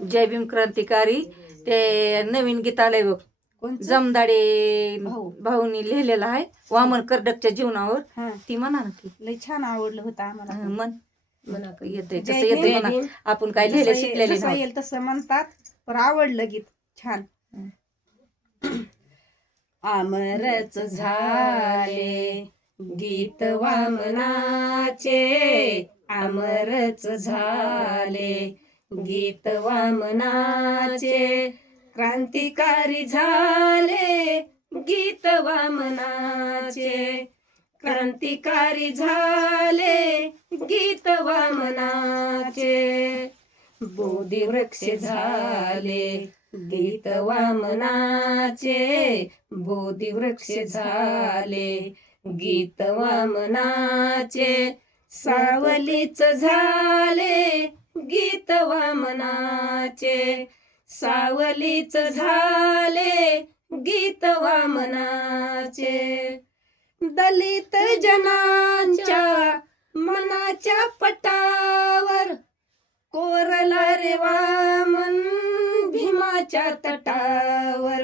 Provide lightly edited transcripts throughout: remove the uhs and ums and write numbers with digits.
जय भीम क्रांतिकारी ते नवीन गीत आलंय बघ. कोणचं? जमदाडे भाऊ. भाऊनी लिहिलेलं आहे वामन कर्डकच्या जीवनावर. हा, ती म्हणा ना की लय छान आवडलं होतं आम्हाला पण. मन येते जय तसं येते भीम. म्हणा. आपण काय लिहिले जसं शिकलेले जसं नाही. येईल तसं म्हणतात, पण आवडलं गीत छान. अमरच झाले गीत वामनाचे, अमरच झाले गीत वामनाचे, क्रांतिकारी झाले गीत वामनाचे, क्रांतिकारी झाले गीत वामनाचे, बोधी वृक्ष झाले गीत वामनाचे, बोधी वृक्ष झाले गीत वामनाचे, सावलीच झाले गीत वामनाचे, सावलीच झाले गीत वामनाचे, दलित जनांच्या मनाच्या पटावर कोरला रे वामन भीमाच्या तटावर,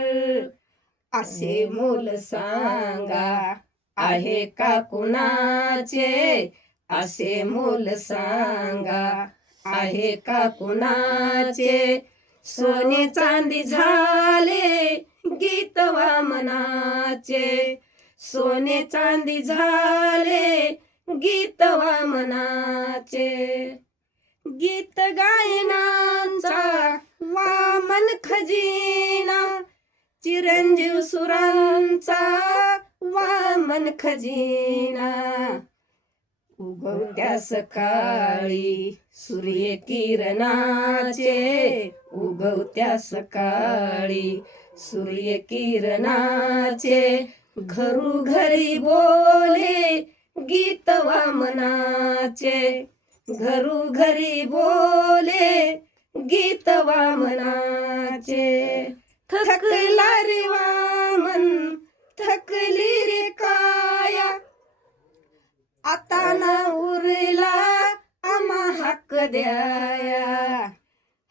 असे मोल सांगा आहे का कुणाचे, असे मोल सांगा आहे का कुणाचे, सोने चांदी झाले गीत वामनाचे, सोने चांदी झाले गीत वामनाचे, गीत गायनांचा वामन खजिना, चिरंजीव सुरांचा वामन खजिना, उगवत्या सकाळी सूर्य किरणाचे, उगवत्या सकाळी सूर्य किरणाचे, घरोघरी बोले गीत वामनाचे, घरोघरी बोले गीत वामनाचे, थकला रे वामन थकली रे काया, आता ना उरला आम्हा हक्क द्याया,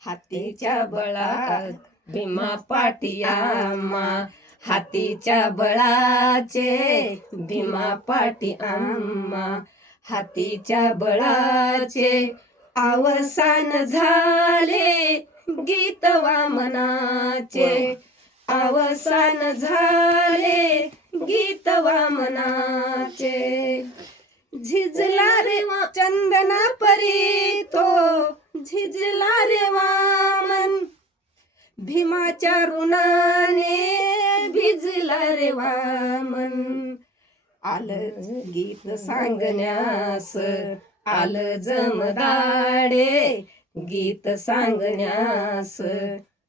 हातीच्या बळात भीमा पाटी आम्हा, हातीच्या बळाचे भीमा पाटी आम्हा, हातीच्या बळाचे, अवसान झाले गीत वामनाचे, अवसान झाले गीत वामनाचे, झिजला रे चंदना परी तो झिजला रे वामन, भीमाच्या ऋणाने भिजला रे वामन, आलं गीत सांगण्यास आलं जमदाडे, गीत सांगण्यास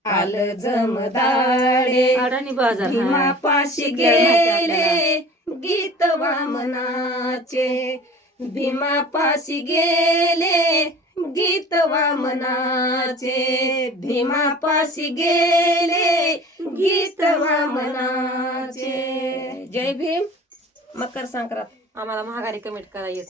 आलं जमदाडे, भीमा पाशी गेले गीत वामनाचे, भीमा पाशी गेले गीत वामनाचे, भीमा पाशी गेले गीत वामनाचे. जय भीम. मकर संक्रांत. आम्हाला महागारी कमेंट करा येत